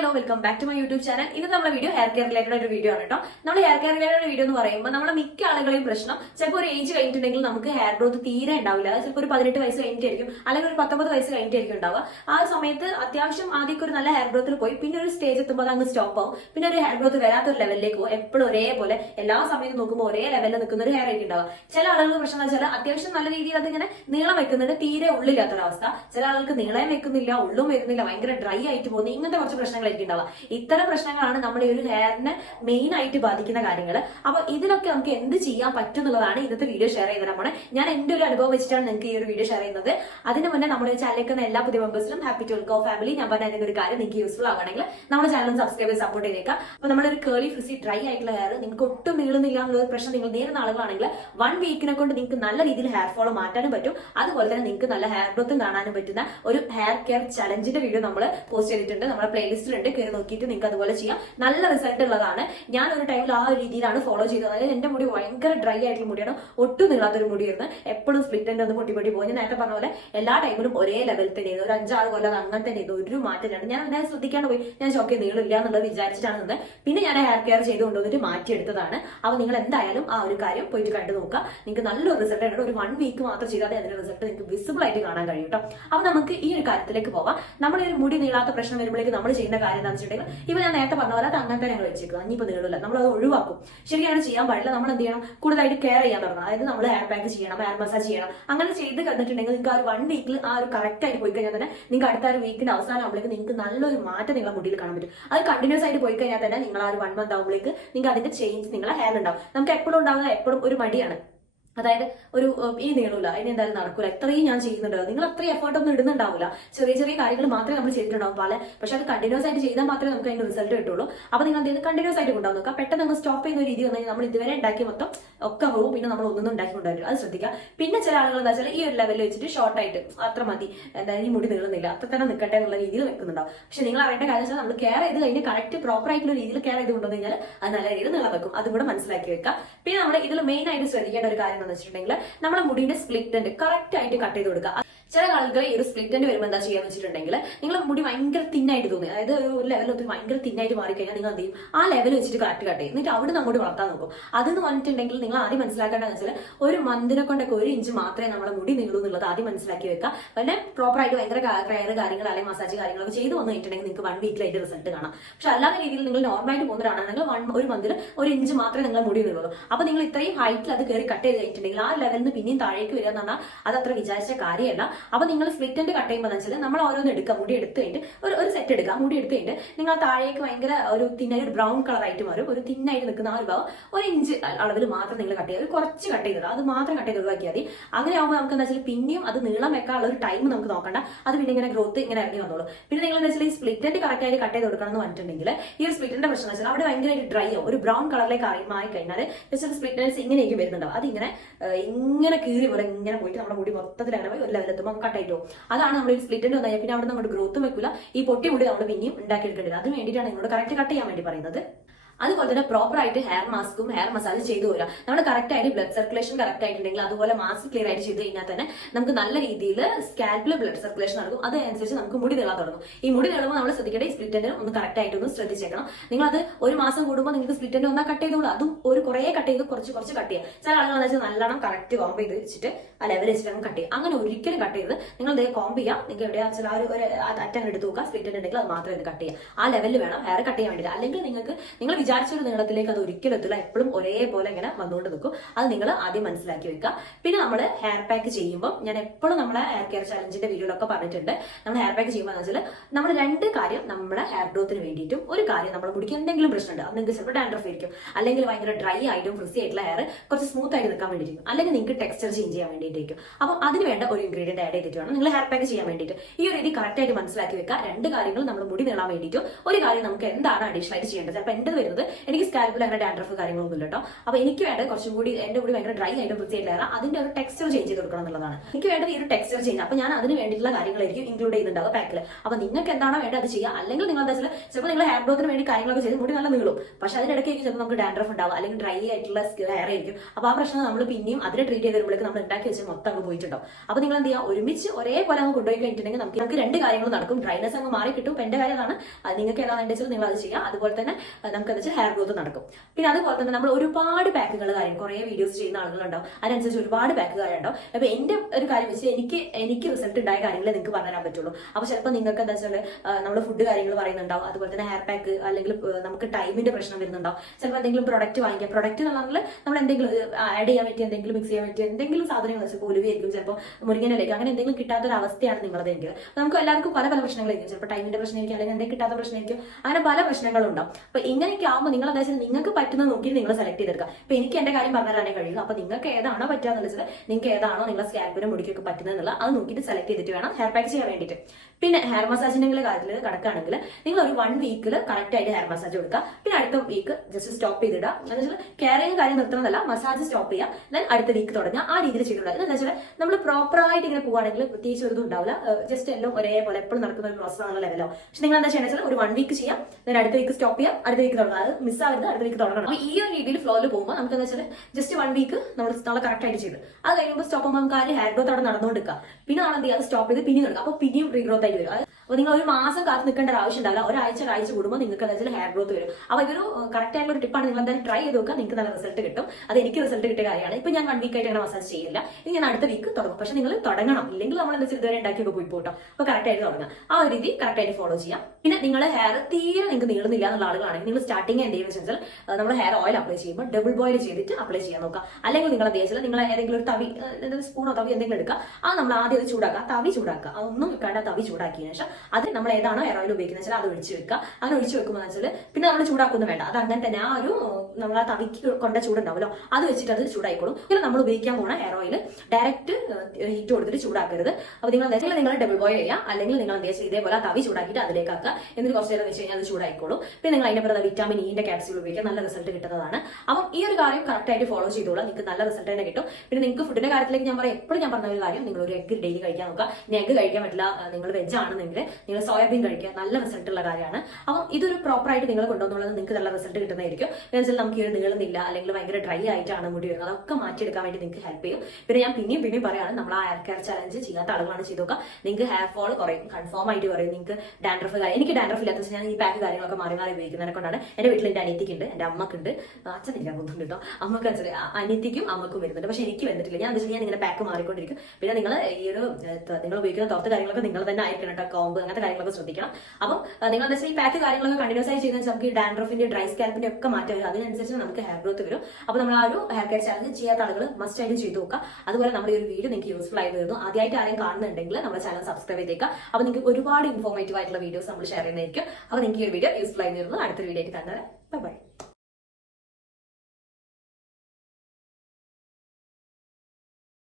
Hello welcome back to my YouTube channel. ഇന്നത്തെ നമ്മുടെ video hair care related ഒരു video ആണ് കേട്ടോ. നമ്മൾ ഹെയർ കെയർ റിലേറ്റഡ് വീഡിയോ എന്ന് പറയുമ്പോൾ നമ്മുടെ മിക്ക ആളുകളെയും പ്രശ്നം ചിലപ്പോൾ ഒരു ഏജ് കഴിഞ്ഞിട്ടുണ്ടെങ്കിൽ നമുക്ക് ഹെയർ ഗ്രോത്ത് തീരെ ഉണ്ടാവില്ല. അത് ചിലപ്പോൾ ഒരു 18 വയസ്സ് കഴിഞ്ഞിട്ടായിരിക്കും, അല്ലെങ്കിൽ ഒരു 19 വയസ്സ് കഴിഞ്ഞിട്ടായിരിക്കും ഉണ്ടാവുക. ആ സമയത്ത് അത്യാവശ്യം ആദ്യമൊക്കെ ഒരു നല്ല ഹെയർ ഗ്രോത്തിൽ പോയി പിന്നെ ഒരു സ്റ്റേജ് എത്തുമ്പോൾ അത് അങ്ങ് സ്റ്റോപ്പ് ആവും. പിന്നെ ഒരു ഹെയർ ഗ്രോത്ത് വരാത്ത ഒരു ലെവലിലേക്ക് പോകും. എപ്പോഴും ഒരേപോലെ എല്ലാ സമയത്തും നോക്കുമ്പോൾ ഒരേ ലെവലിൽ നിൽക്കുന്ന ഒരു ഹെയർ ആയിരിക്കും ഉണ്ടാവുക. ചില ആളുകളുടെ പ്രശ്നം എന്ന് വെച്ചാൽ അത്യാവശ്യം നല്ല രീതിയിൽ അതിങ്ങനെ നീളം വെക്കുന്നുണ്ട്, തീരെ ഉള്ളില്ലാത്തൊരവസ്ഥ. ചില ആളുകൾക്ക് നീളം വെക്കുന്നില്ല, ഉള്ളും വരുന്നില്ല, ഭയങ്കര ഡ്രൈ ആയിട്ട് പോകുന്നു. ഇങ്ങനത്തെ കുറച്ച് പ്രശ്നങ്ങളായിരിക്കും ഉണ്ടാവുക. ഇത്തരം പ്രശ്നങ്ങളാണ് നമ്മുടെ ഒരു ഹെയറിനെ മെയിൻ ആയിട്ട് ബാധിക്കുന്ന കാര്യങ്ങൾ. അപ്പൊ ഇതിലൊക്കെ നമുക്ക് എന്ത് ചെയ്യാൻ പറ്റും എന്നുള്ളതാണ് ഇന്നത്തെ വീഡിയോ ഷെയർ ചെയ്ത് തരാൻ പോണേ. ഞാൻ എന്റെ ഒരു അനുഭവം വെച്ചിട്ടാണ് നിങ്ങൾക്ക് ഈ ഒരു വീഡിയോ ഷെയർ ചെയ്യുന്നത്. അതിന് മുന്നേ നമ്മുടെ ചാനലിലേക്കുന്ന എല്ലാ പുതിയ മെമ്പേഴ്സിനും ഹാപ്പി ടു വെൽക്കം ഫാമിലി. ഞാൻ പറഞ്ഞ ഏതെങ്കിലും ഒരു കാര്യം നിങ്ങൾക്ക് യൂസ്ഫുൾ ആവണമെങ്കിൽ നമ്മുടെ ചാനൽ സബ്സ്ക്രൈബ് ചെയ്ത് സപ്പോർട്ട് ചെയ്തേക്കാം. അപ്പൊ നമ്മളൊരു കേളി ഫ്രിസി ഡ്രൈ ആയിട്ടുള്ള ഹെയർ നിങ്ങൾക്ക് ഒട്ടും നീളുന്നില്ല എന്നുള്ള പ്രശ്നം നിങ്ങൾ നേരിടുന്ന ആളുകളാണെങ്കിൽ 1 വീക്കിനെ കൊണ്ട് നിങ്ങൾക്ക് നല്ല രീതിയിൽ ഹെയർ ഫോളോ മാറ്റാനും പറ്റും. അതുപോലെ തന്നെ നിങ്ങൾക്ക് നല്ല ഹെയർ ഗ്രോത്തും കാണാനും പറ്റുന്ന ഒരു ഹെയർ കെയർ ചലഞ്ചിന്റെ വീഡിയോ നമ്മൾ പോസ്റ്റ് ചെയ്തിട്ടുണ്ട്. നമ്മുടെ പ്ലേലിസ്റ്റിലുണ്ട്, കയറി നോക്കിയിട്ട് നിങ്ങൾക്ക് അതുപോലെ ചെയ്യാം. നല്ല റിസൾട്ട് ഉള്ളതാണ്. ഞാൻ ഒരു ടൈമിൽ ആ ഒരു രീതിയിലാണ് ഫോളോ ചെയ്തത്. അതായത് എന്റെ മുടി ഭയങ്കര ഡ്രൈ ആയിട്ടുള്ള മുടിയാണ്, ഒട്ടും നീളാത്തൊരു മുടിയായിരുന്നു. എപ്പോഴും സ്പ്ലിറ്റ് ഒന്ന് പൊട്ടി പോകും. ഞാൻ നേരത്തെ പറഞ്ഞ പോലെ എല്ലാ ടൈമിലും ഒരേ ലെവലിൽ തന്നെ ഒരു 5-6 കൊല്ലം അങ്ങനെ തന്നെ ഒരു മാറ്റം. ഞാൻ അതിനെ ശ്രദ്ധിക്കാണ്ട് പോയി ഞാൻ ഷോക്കെ നീളില്ല എന്നുള്ളത് വിചാരിച്ചിട്ടാണ് നിന്ന്. പിന്നെ ഞാൻ ഹെയർ കെയർ ചെയ്ത് കൊണ്ടുവന്നിട്ട് മാറ്റിയെടുത്തതാണ്. അപ്പൊ നിങ്ങൾ എന്തായാലും ആ ഒരു കാര്യം പോയിട്ട് കണ്ടു നോക്കുക. നിങ്ങൾക്ക് നല്ലൊരു റിസൾട്ട് ആണ്. ഒരു 1 വീക്ക് മാത്രം ചെയ്താൽ അതിന്റെ റിസൾട്ട് നിങ്ങൾക്ക് വിസിബിൾ ആയിട്ട് കാണാൻ കഴിയും കേട്ടോ. അപ്പൊ നമുക്ക് ഈ ഒരു കാര്യത്തിലേക്ക് പോവാം. നമ്മുടെ ഒരു മുടി നീളാത്ത പ്രശ്നം വരുമ്പോഴേക്ക് നമ്മൾ ചെയ്യുന്ന കാര്യം എന്താണെന്ന് വെച്ചിട്ടുണ്ടെങ്കിൽ, ഇപ്പൊ ഞാൻ നേരത്തെ പറഞ്ഞ പോലെ അത് അങ്ങനെ തന്നെ വെച്ചേക്കുക. ഇനിയിപ്പോൾ നീളില്ല, നമ്മൾ അത് ഒഴിവാക്കും. ശരിയാണ്, ചെയ്യാൻ പാടില്ല. നമ്മൾ എന്ത് ചെയ്യണം, കൂടുതലായിട്ട് കെയർ ചെയ്യാൻ തുടങ്ങണം. അതായത് നമ്മൾ ഹെയർ പാക്ക് ചെയ്യണം, ഹെയർ മസാജ് ചെയ്യണം. അങ്ങനെ ചെയ്ത് കഴിഞ്ഞിട്ടുണ്ടെങ്കിൽ നിങ്ങൾക്ക് ആ ഒരു 1 വീക്കിൽ ആ ഒരു കറക്റ്റ് ആയിട്ട് പോയി കഴിഞ്ഞാൽ തന്നെ നിങ്ങൾക്ക് അടുത്ത ഒരു വീക്കിന്റെ അവസാനം ആകുമ്പോഴേക്ക് നിങ്ങൾക്ക് നല്ലൊരു മാറ്റം നിങ്ങളുടെ മുടിയിൽ കാണാൻ പറ്റും. അത് കണ്ടിന്യൂസ് ആയിട്ട് പോയി കഴിഞ്ഞാൽ തന്നെ നിങ്ങൾ ആ ഒരു 1 മന്ത് ആകുമ്പോഴേക്ക് നിങ്ങൾക്ക് അതിന്റെ ചേഞ്ച് നിങ്ങളെ ഹെയർ ഉണ്ടാവും. നമുക്ക് എപ്പോഴും ഉണ്ടാകുന്ന എപ്പോഴും ഒരു മടിയാണ്. അതായത് ഒരു ഈ നീളൂല, അതിന് എന്തായാലും നടക്കൂല, എത്രയും ഞാൻ ചെയ്യുന്നുണ്ടാവും. നിങ്ങൾ അത്രയും എഫേർട്ട് ഒന്നും ഇടുന്നുണ്ടാവില്ല. ചെറിയ ചെറിയ കാര്യങ്ങൾ മാത്രമേ നമ്മൾ ചെയ്തിട്ടുണ്ടാവും പല. പക്ഷെ അത് കണ്ടിന്യൂസ് ആയിട്ട് ചെയ്താൽ മാത്രമേ നമുക്ക് അതിന്റെ റിസൾട്ട് കിട്ടുള്ളൂ. അപ്പൊ നിങ്ങൾ എന്ത് കണ്ടിന്യൂസ് ആയിട്ട് കൊണ്ടാവും നോക്കുക. പെട്ടെന്ന് നമ്മൾ സ്റ്റോപ്പ് ചെയ്യുന്ന രീതി വന്നു കഴിഞ്ഞാൽ നമ്മൾ ഇതുവരെ ഉണ്ടാക്കി മൊത്തം ഒക്കെ പോകും. പിന്നെ നമ്മൾ ഒന്നും ഉണ്ടാക്കി കൊണ്ടുവരും. അത് ശ്രദ്ധിക്കുക. പിന്നെ ചില ആളുകൾ എന്താ വെച്ചാൽ ഈ ഒരു ലെവലിൽ വെച്ചിട്ട് ഷോർട്ട് ആയിട്ട് അത്ര മതി, എന്തായാലും ഈ മുടി നീളുന്നില്ല, അത്ര തന്നെ നിൽക്കട്ടെ എന്നുള്ള രീതിയിൽ വെക്കുന്നുണ്ടാവും. പക്ഷെ നിങ്ങൾ അറിയേണ്ട കാര്യം വെച്ചാൽ നമ്മൾ കെയർ ചെയ്ത് കഴിഞ്ഞ് കറക്റ്റ് പ്രോപ്പർ ആയിട്ടുള്ള രീതിയിൽ കെയർ ചെയ്ത് കൊണ്ടുവന്നു കഴിഞ്ഞാൽ അത് നല്ല രീതിയിൽ നീളം വെക്കും. അതും കൂടെ മനസ്സിലാക്കി വെക്കുക. പിന്നെ നമ്മൾ ഇതിൽ മെയിൻ ആയിട്ട് ശ്രദ്ധിക്കേണ്ട ഒരു കാര്യം എന്ന് വെച്ചിട്ടുണ്ടെങ്കിൽ, നമ്മുടെ മുടിയുടെ സ്പ്ലിറ്റ് എൻഡ് കറക്റ്റ് ആയിട്ട് കട്ട് ചെയ്ത് കൊടുക്കുക. ചില ആളുകൾ ഈ ഒരു സ്പ്ലിറ്റ് എൻഡ് വരുമ്പോൾ എന്താ ചെയ്യാന്ന് വെച്ചിട്ടുണ്ടെങ്കിൽ, നിങ്ങൾ മുടി ഭയങ്കര തിന്നായിട്ട് തോന്നി, അതായത് ഒരു ലെവലൊക്കെ ഭയങ്കര തിന്നായിട്ട് മാറിക്കഴിഞ്ഞാൽ നിങ്ങൾ എന്ത് ചെയ്യും, ആ ലെവൽ വെച്ചിട്ട് കറക്റ്റ് കട്ട് ചെയ്യും. എന്നിട്ട് അവിടെ നമ്മുടെ വളർത്താൻ നോക്കും. അതെന്ന് പറഞ്ഞിട്ടുണ്ടെങ്കിൽ നിങ്ങൾ ആദ്യം മനസ്സിലാക്കേണ്ടതെന്ന് വെച്ചാൽ, ഒരു മന്തിനെ കൊണ്ടൊക്കെ 1 ഇഞ്ച് മാത്രമേ നമ്മുടെ മുടി നീളൂ എന്നുള്ളത് ആദ്യം മനസ്സിലാക്കി വെക്കുക. പിന്നെ പ്രോപ്പർ ആയിട്ട് ഭയങ്കര കെയർ കാര്യങ്ങൾ അല്ലെങ്കിൽ മസാജ് കാര്യങ്ങളൊക്കെ ചെയ്ത് വന്നു കഴിഞ്ഞിട്ടുണ്ടെങ്കിൽ നിങ്ങൾക്ക് 1 വീക്കിലായിട്ട് റിസൾട്ട് കാണാം. പക്ഷെ അല്ലാത്ത രീതിയിൽ നിങ്ങൾ നോർമലായിട്ട് പോകുന്നവരാണെങ്കിൽ ഒരു മന്തിൽ 1 ഇഞ്ച് മാത്രമേ നിങ്ങൾ മുടി നീളുള്ളൂ. അപ്പൊ നിങ്ങൾ ഇത്രയും ഹൈറ്റിൽ അത് കയറി കട്ട് ചെയ്ത് കഴിഞ്ഞിട്ടുണ്ടെങ്കിൽ ആ ലെവലിൽ നിന്ന് പിന്നെയും താഴേക്ക് വരിക എന്ന് പറഞ്ഞാൽ അത് അത്ര വിചാരിച്ച കാര്യമല്ല. അപ്പൊ നിങ്ങൾ സ്പ്ലിറ്റ് കട്ട് ചെയ്യുമ്പോൾ വെച്ചാൽ നമ്മൾ ഓരോന്ന് എടുക്കുക. മുടി എടുത്ത് കഴിഞ്ഞിട്ട് ഒരു സെറ്റ് എടുക്കുക. മുടി എടുത്ത് കഴിഞ്ഞിട്ട് നിങ്ങൾ താഴേക്ക് ഭയങ്കര ഒരു തിന്നായി ഒരു ബ്രൗൺ കളർ ആയിട്ട് മാറും. ഒരു തിന്നായിട്ട് നിൽക്കുന്ന ആ ഒരു ഭാഗം 1 ഇഞ്ച് അളവിൽ മാത്രം നിങ്ങൾ കട്ട് ചെയ്യുക. കുറച്ച് കട്ട് ചെയ്തത് അത് മാത്രം കട്ട് ചെയ്ത് ഒഴിവാക്കിയാൽ മതി. അങ്ങനെ ആകുമ്പോൾ നമുക്ക് എന്താ വെച്ചാൽ പിന്നെയും അത് നീളം വെക്കാനുള്ള ഒരു ടൈം നമുക്ക് നോക്കണ്ട. അത് പിന്നെ ഇങ്ങനെ ഗ്രോത്ത് ഇങ്ങനെ ഇറങ്ങി വന്നോളൂ. പിന്നെ നിങ്ങൾ എന്താ വെച്ചാൽ ഈ സ്പ്ലിറ്റ് കറക്റ്റ് ആയിട്ട് കട്ട് ചെയ്ത് കൊടുക്കണം എന്ന് പറഞ്ഞിട്ടുണ്ടെങ്കിൽ, ഈ ഒരു സ്പ്ലിറ്റിന്റെ പ്രശ്നം വെച്ചാൽ അവിടെ ഭയങ്കരമായിട്ട് ഡ്രൈ ആവും. ഒരു ബ്രൗൺ കളറിലേക്ക് മാറി കഴിഞ്ഞാൽ സ്പ്ലിറ്റ്നെസ് ഇങ്ങനെയൊക്കെ വരുന്നുണ്ടാവും. അത് ഇങ്ങനെ കീറി പോലെ ഇങ്ങനെ പോയിട്ട് നമ്മുടെ മുടി മൊത്തത്തിൽ അങ്ങനെ പോയി ഒരു ലെവലെത്തുമ്പോൾ കട്ട് ആയിട്ട് പോകും. അതാണ് നമ്മൾ ഈ സ്പ്ലിറ്റ് വന്നാൽ പിന്നെ അവിടെ നമ്മുടെ ഗ്രോത്തും വെക്കില്ല. ഈ പൊട്ടി മുടി നമ്മൾ പിന്നെയും ഉണ്ടാക്കിയെടുക്കേണ്ടത്. അതിന് വേണ്ടിയിട്ടാണ് നിങ്ങളോട് കറക്റ്റ് കട്ട് ചെയ്യാൻ വേണ്ടി പറയുന്നത്. അതുപോലെ തന്നെ പ്രോപ്പർ ആയിട്ട് ഹെയർ മാസ്കും ഹെയർ മസാജും ചെയ്തു വരിക. നമ്മൾ കറക്റ്റ് ആയിട്ട് ബ്ലഡ് സർക്കുലേഷൻ കറക്റ്റ് ആയിട്ടുണ്ടെങ്കിൽ, അതുപോലെ മാസ്ക് ക്ലിയർ ആയിട്ട് ചെയ്ത് കഴിഞ്ഞാൽ തന്നെ നമുക്ക് നല്ല രീതിയിൽ സ്കാൽപ്പിൽ ബ്ലഡ് സർക്കുലേഷൻ നടക്കും. അതനുസരിച്ച് നമുക്ക് മുടി നീളാൻ തുടങ്ങും. ഈ മുടി നീളുമ്പോൾ നമ്മൾ ശ്രദ്ധിക്കേണ്ട ഈ സ്പ്ലിറ്റ് എൻഡ് ഒന്ന് കറക്റ്റ് ആയിട്ട് ഒന്ന് ശ്രദ്ധിച്ചേക്കണം. നിങ്ങൾ അത് 1 മാസം കൂടുമ്പോൾ നിങ്ങൾക്ക് സ്പ്ലിറ്റ് എൻഡ് ഒന്നാ കട്ട് ചെയ്തോളൂ. അതും ഒരു കുറേ കട്ട് ചെയ്ത് കുറച്ച് കട്ട് ചെയ്യുക. ചില ആളുകൾ എന്താ വെച്ചാൽ നല്ലോണം കറക്റ്റ് കോംബ് ചെയ്ത് വെച്ചിട്ട് ആ ലെവൽ വെച്ചിട്ട് കട്ട് ചെയ്യുക. അങ്ങനെ ഒരിക്കലും കട്ട് ചെയ്ത് നിങ്ങൾ കോംബ് ചെയ്യുക. നിങ്ങൾക്ക് എവിടെയാ വെച്ചാൽ ആ ഒരു അറ്റം എടുത്ത് നോക്കുക. സ്പ്ലിറ്റ് എൻഡ് ഉണ്ടെങ്കിൽ അത് മാത്രമേ കട്ട് ചെയ്യുക. ആ ലെവലിൽ വേണം ഹെയർ കട്ട് ചെയ്യാൻ വേണ്ടിയിട്ട്. അല്ലെങ്കിൽ നിങ്ങൾ വിചാരിച്ചൊരു നീളത്തിലേക്ക് അത് ഒരിക്കലും എത്തില്ല. എപ്പോഴും ഒരേപോലെ ഇങ്ങനെ വന്നുകൊണ്ട് നിൽക്കും. അത് നിങ്ങൾ ആദ്യം മനസ്സിലാക്കി വെക്കുക. പിന്നെ നമ്മൾ ഹെയർ പാക്ക് ചെയ്യുമ്പോൾ, ഞാൻ എപ്പോഴും നമ്മളെ ഹെയർ കെയർ ചലഞ്ചിന്റെ വീഡിയോയിലൊക്കെ പറഞ്ഞിട്ടുണ്ട്, നമ്മൾ ഹെയർ പാക്ക് ചെയ്യുമ്പോൾ എന്ന് വെച്ചാൽ നമ്മൾ 2 കാര്യം നമ്മുടെ ഹെയർ ഗ്രോത്തിന് വേണ്ടിയിട്ടും, ഒരു കാര്യം നമ്മുടെ മുടിക്ക് എന്തെങ്കിലും പ്രശ്നമുണ്ട്, അത് നിങ്ങൾക്ക് ചിലപ്പോൾ ഡാൻഡ്രഫ് ആയിരിക്കും, അല്ലെങ്കിൽ ഭയങ്കര ഡ്രൈ ആയിട്ടും ഫ്രിസി ആയിട്ടുള്ള ഹെയർ കുറച്ച് സ്മൂത്ത് ആയിട്ട് നിൽക്കാൻ വേണ്ടിയിരിക്കും, അല്ലെങ്കിൽ നിങ്ങൾക്ക് ടെക്സ്ചർ ചേഞ്ച് ചെയ്യാൻ വേണ്ടിയിട്ടായിരിക്കും. അപ്പോൾ അതിന് വേണ്ട ഒരു ഇൻഗ്രീഡിയന്റ് ആഡ് ചെയ്തിട്ട് വേണം നിങ്ങൾ ഹെയർ പാക്ക് ചെയ്യാൻ വേണ്ടിയിട്ട്. ഈ ഒരു രീതി കറക്റ്റ് ആയിട്ട് മനസ്സിലാക്കി വെക്കുക. 2 കാര്യങ്ങൾ നമ്മൾ മുടി നീളാൻ വേണ്ടിയിട്ടും, ഒരു കാര്യം നമുക്ക് എന്താണ് അഡീഷണൽ ആയിട്ട് ചെയ്യേണ്ടത്. അപ്പോൾ എൻ്റെ വരുന്നത് പറയുന്നത് എനിക്ക് സ്കാൽപ്പിൽ അങ്ങനെ ഡാൻഡ്രഫ് കാര്യങ്ങളൊന്നും ഇല്ല കേട്ടോ. അപ്പൊ എനിക്ക് വേണ്ടത് കുറച്ചും കൂടി എന്റെ കൂടി ഭയങ്കര ഡ്രൈ ആയിട്ട് വൃത്തിയായില്ല, അതിന്റെ ഒരു ടെക്സ്ചർ ചേഞ്ച് ചെയ്ത് കൊടുക്കണം എന്നുള്ളതാണ് എനിക്ക് വേണ്ടത്. ഈ ഒരു ടെക്സ്ചർ ചേഞ്ച് അപ്പൊ ഞാൻ അതിന് വേണ്ടിയിട്ടുള്ള കാര്യങ്ങളായിരിക്കും ഇൻക്ലൂഡ് ചെയ്യുന്നുണ്ടാവും പാക്കിൽ. അപ്പൊ നിങ്ങൾക്ക് എന്താണോ വേണ്ടത് അത് ചെയ്യുക. അല്ലെങ്കിൽ നിങ്ങൾ എന്താ വെച്ചാൽ ചിലപ്പോൾ നിങ്ങൾ ഹെയർ ഗ്രോത്തിന് വേണ്ടി കാര്യങ്ങളൊക്കെ ചെയ്ത് മുടി നല്ല നീളും, പക്ഷെ അതിനിടയ്ക്ക് ചിലപ്പോൾ നമുക്ക് ഡാൻഡ്രഫ് ഉണ്ടാവും, അല്ലെങ്കിൽ ഡ്രൈ ആയിട്ടുള്ള ഹെയർ ആയിരിക്കും. അപ്പൊ ആ പ്രശ്നം നമ്മൾ പിന്നെയും അതിനെ ട്രീറ്റ് ചെയ്ത് വരുമ്പോഴേക്ക് നമ്മൾ ഉണ്ടാക്കി വെച്ച് മൊത്തം അങ്ങ് പോയിട്ടുണ്ടാവും. അപ്പൊ നിങ്ങൾ എന്ത് ചെയ്യുക, ഒരുമിച്ച് ഒരേപോലെ അങ്ങ് കൊണ്ടുപോയി കഴിഞ്ഞിട്ടുണ്ടെങ്കിൽ നമുക്ക് രണ്ട് കാര്യങ്ങൾ നടക്കും. ഡ്രൈനസ് അങ്ങ് മാറി കിട്ടും. എന്റെ കാര്യമാണ് നിങ്ങൾക്ക് ഏതാണെന്ന് വെച്ചാൽ നിങ്ങൾ അത് ചെയ്യുക. അതുപോലെ തന്നെ നമുക്ക് എന്താ വെച്ചാൽ ഹെയർ ഗ്രോത്ത് നടക്കും. പിന്നെ അതുപോലെ തന്നെ നമ്മൾ ഒരുപാട് പാക്കുകൾ കാര്യം കുറേ വീഡിയോസ് ചെയ്യുന്ന ആളുകളുണ്ടാവും, അതിനനുസരിച്ച് ഒരുപാട് പാക്ക് കാര്യമുണ്ടാവും. അപ്പൊ എന്റെ ഒരു കാര്യം വെച്ച് എനിക്ക് റിസൾട്ട് ഉണ്ടായ കാര്യങ്ങളെ നിങ്ങൾക്ക് പറഞ്ഞു തരാൻ പറ്റുള്ളൂ. അപ്പൊ ചിലപ്പോൾ നിങ്ങൾക്ക് എന്താ വെച്ചാൽ നമ്മൾ ഫുഡ് കാര്യങ്ങൾ പറയുന്നുണ്ടാവും, അതുപോലെ തന്നെ ഹെയർ പാക്ക് അല്ലെങ്കിൽ നമുക്ക് ടൈമിന്റെ പ്രശ്നം വരുന്നുണ്ടാവും. ചിലപ്പോൾ എന്തെങ്കിലും പ്രൊഡക്റ്റ് വാങ്ങിക്കാം, പ്രൊഡക്റ്റ് എന്ന് പറഞ്ഞാൽ നമ്മൾ എന്തെങ്കിലും ആഡ് ചെയ്യാൻ പറ്റിയ എന്തെങ്കിലും മിക്സ് ചെയ്യാൻ പറ്റിയ എന്തെങ്കിലും സാധനങ്ങൾ ചിലപ്പോൾ ഒലിവായിരിക്കും, ചിലപ്പോൾ മുരിങ്ങനയിലേക്ക് അങ്ങനെ എന്തെങ്കിലും കിട്ടാത്തൊരു അവസ്ഥയാണ് നിങ്ങളതെങ്കിൽ. നമുക്ക് എല്ലാവർക്കും പല പ്രശ്നങ്ങളായിരിക്കും, ചിലപ്പോൾ ടൈമിന്റെ പ്രശ്നമായിരിക്കും, അല്ലെങ്കിൽ എന്തെങ്കിലും കിട്ടാത്ത പ്രശ്നമായിരിക്കും, അങ്ങനെ പല പ്രശ്നങ്ങളുണ്ടാവും. അപ്പൊ ഇങ്ങനെയൊക്കെ ആകുമ്പോൾ നിങ്ങൾ എന്താ വെച്ചാൽ നിങ്ങൾക്ക് പറ്റുന്ന നോക്കി നിങ്ങൾ സെലക്ട് ചെയ്തെടുക്കുക. ഇപ്പൊ എനിക്ക് എന്റെ കാര്യം പറഞ്ഞു തരാനേ കഴിയുള്ളൂ. അപ്പൊ നിങ്ങൾക്ക് ഏതാണോ പറ്റുക വെച്ചാൽ നിങ്ങൾക്ക് ഏതാണോ നിങ്ങളുടെ സ്കാൽപ്പിനും മുടിക്കൊക്കെ പറ്റുന്നതെന്നുള്ള അത് നോക്കിയിട്ട് സെലക്ട് ചെയ്തിട്ട് വേണം ഹെയർ പാക്ക് ചെയ്യാൻ വേണ്ടിയിട്ട്. പിന്നെ ഹെയർ മസാജിന്റെ കാര്യത്തിൽ കിടക്കുകയാണെങ്കിൽ നിങ്ങൾ ഒരു 1 വീക്കിൽ കറക്റ്റ് ആയിട്ട് ഹെയർ മസാജ് കൊടുക്കുക. പിന്നെ അടുത്ത വീക്ക് ജസ്റ്റ് സ്റ്റോപ്പ് ചെയ്തിടുക. എന്ന് വെച്ചാൽ കെയറിങ് കാര്യം നിർത്തുന്നതല്ല, മസാജ് സ്റ്റോപ്പ് ചെയ്യുക, ദെൻ അടുത്ത വീക്ക് തുടങ്ങുക. ആ രീതിയിൽ ചെയ്തിടുക. എന്താ വെച്ചാൽ നമ്മൾ പ്രോപ്പറായിട്ട് ഇങ്ങനെ പോവുകയാണെങ്കിൽ പ്രത്യേകിച്ച് ഒരു ഇതും ഉണ്ടാവില്ല, ജസ്റ്റ് എല്ലാം ഒരേപോലെ എപ്പോഴും നടക്കുന്ന ഒരു പ്രോസസ് ആണല്ലോ ലെവലോ. പക്ഷെ നിങ്ങൾ എന്താ ചെയ്യുന്നത് വെച്ചാൽ ഒരു 1 വീക്ക് ചെയ്യാം, ദെൻ അടുത്ത വീക്ക് സ്റ്റോപ്പ് ചെയ്യാം, അടുത്ത വീക്ക് തുടങ്ങുക. അത് മിസ്സാവരുത്, അടുത്ത വീക്ക് തുടങ്ങണം. അപ്പൊ ഈ ഒരു രീതിയിൽ ഫ്ലോയിൽ പോകുമ്പോൾ നമുക്ക് എന്താ വെച്ചാൽ ജസ്റ്റ് 1 വീക്ക് നമ്മൾ കറക്റ്റ് ആയിട്ട് ചെയ്ത് അത് കഴിയുമ്പോൾ സ്റ്റോപ്പ് ആകുമ്പോൾ നമുക്ക് ആ ഹെയർ ഗ്രോത്ത് അവിടെ നടന്നുകൊടുക്കുക. പിന്നെ നമ്മൾ എന്ത് ചെയ്യുക, അത് സ്റ്റോപ്പ് ചെയ്ത് പിന്നെയും എടുക്കുക. അപ്പൊ പിന്നെയും റീഗ്രോത്ത് ആയിട്ട് വരും. അപ്പൊ നിങ്ങൾ ഒരു മാസം കാത്ത് നിൽക്കേണ്ട ആവശ്യം ഉണ്ടാവില്ല, ഒരാഴ്ച കൂടുമ്പോൾ നിങ്ങൾക്ക് എന്താ വെച്ചാൽ ഹെയർ ഗ്രോത്ത് വരും. അപ്പൊ ഇതൊരു കറക്റ്റ് ആയിട്ടുള്ള ഒരു ടിപ്പാണ്. നിങ്ങൾ എന്തായാലും ട്രൈ ചെയ്ത് നോക്കുക, നിങ്ങൾക്ക് നല്ല റിസൾട്ട് കിട്ടും. അത് എനിക്ക് റിസൾട്ട് കിട്ടിയ കാര്യമാണ്. ഇപ്പൊ ഞാൻ 1 വീക്ക് ആയിട്ട് അങ്ങനെ മസാജ് ചെയ്യില്ല, ഇനി ഞാൻ അടുത്ത വീക്ക് തുടങ്ങും. പക്ഷെ നിങ്ങൾ തുടങ്ങണം, ഇല്ലെങ്കിൽ നമ്മൾ എന്താ വെച്ചാൽ ഇതുവരെ ഉണ്ടാക്കിയൊക്കെ പോയി പോട്ടോ. അപ്പൊ കറക്റ്റ് ആയിട്ട് തുടങ്ങാം. ആ ഒരു രീതി കറക്റ്റ് ആയിട്ട് ഫോളോ ചെയ്യാം. പിന്നെ നിങ്ങൾ ഹെയർ തീരെ നിങ്ങൾക്ക് നീളുന്നില്ല എന്നുള്ള ആളുകളാണെങ്കിൽ നിങ്ങൾ സ്റ്റാർട്ടിങ് എന്തെങ്കിലും വെച്ചാൽ നമ്മൾ ഹെയർ ഓയിൽ അപ്ലൈ ചെയ്യുമ്പോൾ ഡബിൾ ബോയിൽ ചെയ്തിട്ട് അപ്ലൈ ചെയ്യാൻ നോക്കുക. അല്ലെങ്കിൽ നിങ്ങൾ എന്താ വെച്ചാൽ നിങ്ങൾ ഏതെങ്കിലും ഒരു തവി, സ്പൂണോ തവി എന്തെങ്കിലും എടുക്കുക, അത് നമ്മൾ ആദ്യം അത് ചൂടാക്കുക, തവി ചൂടാക്കുക, അതൊന്നും വെക്കാണ്ട് തവി ചൂടാക്കിയതിനു ശേഷം അത് നമ്മൾ ഏതാണോ ഹെയർ ഓയിൽ ഉപയോഗിക്കുന്നത് വെച്ചാൽ അത് ഒഴിച്ച് വെക്കുക. അങ്ങനെ ഒഴിച്ച് വെക്കുമ്പോൾ വെച്ചാൽ പിന്നെ നമ്മൾ ചൂടാക്കൊന്നും വേണ്ട, അത് അങ്ങനെ തന്നെ ആ ഒരു നമ്മൾ ആ തവിക്ക് കൊണ്ട ചൂടുണ്ടാവുമല്ലോ അത് വെച്ചിട്ട് അത് ചൂടായിക്കോളും. പിന്നെ നമ്മൾ ഉപയോഗിക്കാൻ പോണ ഹെയർ ഓയിൽ ഡയറക്റ്റ് ഹീറ്റ് കൊടുത്തിട്ട് ചൂടാക്കരുത്. അപ്പോൾ നിങ്ങൾ ഡബിൾ ബോയിൽ ചെയ്യുക, അല്ലെങ്കിൽ നിങ്ങൾ എന്താ വെച്ചാൽ ഇതേപോലെ ആ തവി ചൂടാക്കിയിട്ട് അതിലേക്ക് ആക്കുക. എന്നിട്ട് കുറച്ച് നേരം വെച്ച് കഴിഞ്ഞാൽ അത് ചൂടായിക്കോളും. പിന്നെ നിങ്ങൾ അതിന്റെ പുറത്ത് വിറ്റാമിൻ ഇന്റെ ക്യാപ്സ്യൂൾ ഉപയോഗിക്കുക, നല്ല റിസൾട്ട് കിട്ടുന്നതാണ്. അപ്പം ഈ ഒരു കാര്യം കറക്റ്റ് ആയിട്ട് ഫോളോ ചെയ്തോളാം, നിങ്ങൾക്ക് നല്ല റിസൾട്ട് തന്നെ കിട്ടും. പിന്നെ നിങ്ങൾക്ക് ഫുഡിന്റെ കാര്യത്തിലേക്ക് ഞാൻ പറയാം, എപ്പോഴും ഞാൻ പറഞ്ഞ ഒരു കാര്യം, നിങ്ങൾ ഒരു എഗ് ഡെയിലി കഴിക്കാൻ നോക്കുക. ഇനി എഗ് കഴിക്കാൻ പറ്റില്ല, നിങ്ങൾ വെജ് ആണെന്നെങ്കിൽ നിങ്ങൾ സോയാബീൻ കഴിക്കുക, നല്ല റിസൾട്ട് ഉള്ള കാര്യമാണ്. അപ്പം ഇതൊരു പ്രോപ്പർ ആയിട്ട് നിങ്ങൾ കൊണ്ടുവന്നുള്ളത് നിങ്ങൾക്ക് നല്ല റിസൾട്ട് കിട്ടുന്നതായിരിക്കും. എന്നുവെച്ചാൽ നമുക്ക് ഇത് നീളുന്നില്ല, അല്ലെങ്കിൽ ഭയങ്കര ഡ്രൈ ആയിട്ടാണ് മുടി വരുന്നത്, അതൊക്കെ മാറ്റിയെടുക്കാൻ വേണ്ടി നിങ്ങൾക്ക് ഹെൽപ്പ് ചെയ്യും. പിന്നെ ഞാൻ പിന്നെയും പറയാണ്, നമ്മൾ ആ ഹെയർ കെയർ ചലഞ്ച് ചെയ്യാത്ത ആളുകളാണ് ചെയ്ത് നോക്കുക, നിങ്ങൾക്ക് ഹെയർ ഫോൾ കുറയും, കൺഫേം ആയിട്ട് കുറയും. നിങ്ങൾക്ക് ഡാൻഡ്രഫ് എനിക്ക് ഡാൻഡ്രഫ് ഇല്ലാത്ത വെച്ചാൽ ഞാൻ ഈ പാക്ക് കാര്യങ്ങളൊക്കെ മാറി ഉപയോഗിക്കുന്നതിനെ കൊണ്ടാണ്. എന്റെ വീട്ടിൽ എന്റെ അനിയത്തിക്കുണ്ട്, എന്റെ അമ്മക്കുണ്ട്, അച്ഛനില്ല പോകുന്നുണ്ട് കേട്ടോ. അമ്മക്ക് അനിയത്തിക്കും അമ്മക്കും വരുന്നുണ്ട്, പക്ഷെ എനിക്ക് വന്നിട്ടില്ല. ഞാൻ എന്താ വെച്ചാൽ ഞാൻ ഇങ്ങനെ പാക്ക് മാറിക്കൊണ്ടിരിക്കും. പിന്നെ നിങ്ങൾ ഈ ഒരു നിങ്ങൾ ഉപയോഗിക്കുന്ന തോർത്ത് കാര്യങ്ങളൊക്കെ നിങ്ങൾ തന്നെ ആയിരിക്കണം കേട്ടോ, കോമ്പ് അങ്ങനത്തെ കാര്യങ്ങളൊക്കെ ശ്രദ്ധിക്കണം. അപ്പം നിങ്ങൾ എന്താ വെച്ചാൽ ഈ പാക്ക് കാര്യങ്ങളൊക്കെ കണ്ടിന്യൂസ് ആയി ചെയ്യുന്ന നമുക്ക് ഈ ഡാൻഡ്രഫിന്റെ ഡ്രൈ സ്കാൽപ്പിന്റെ ഒക്കെ മാറ്റം വരും. അതിനനുസരിച്ച് നമുക്ക് ഹെയർ ഗ്രോത്ത് വരും. അപ്പൊ നമ്മൾ ആ ഒരു ഹെയർ കെയർ ചാലഞ്ച് ചെയ്യാത്ത ആളുകൾ മസ്റ്റ് ആയിട്ട് ചെയ്ത് നോക്കുക. അതുപോലെ നമ്മുടെ ഈ ഒരു വീഡിയോ നിങ്ങൾക്ക് യൂസ്ഫുൾ ആയി വരുന്നു. ആദ്യമായിട്ട് ആരെയും കാണുന്നുണ്ടെങ്കിൽ നമ്മുടെ ചാനൽ സബ്സ്ക്രൈബ് ചെയ്തേക്കുക. അപ്പൊ നിങ്ങൾക്ക് ഒരുപാട് ഇൻഫോർമേറ്റീവ് ആയിട്ടുള്ള വീഡിയോസ് നമ്മൾ ഷെയർ ചെയ്യുന്നതായിരിക്കും. അപ്പൊ നിങ്ങൾക്ക് ഈ ഒരു വീഡിയോ യൂസ്ഫുൾ ആയി വരുന്നു. അടുത്തൊരു വീഡിയോ ആയിട്ട് കണ്ടത്. ബൈ.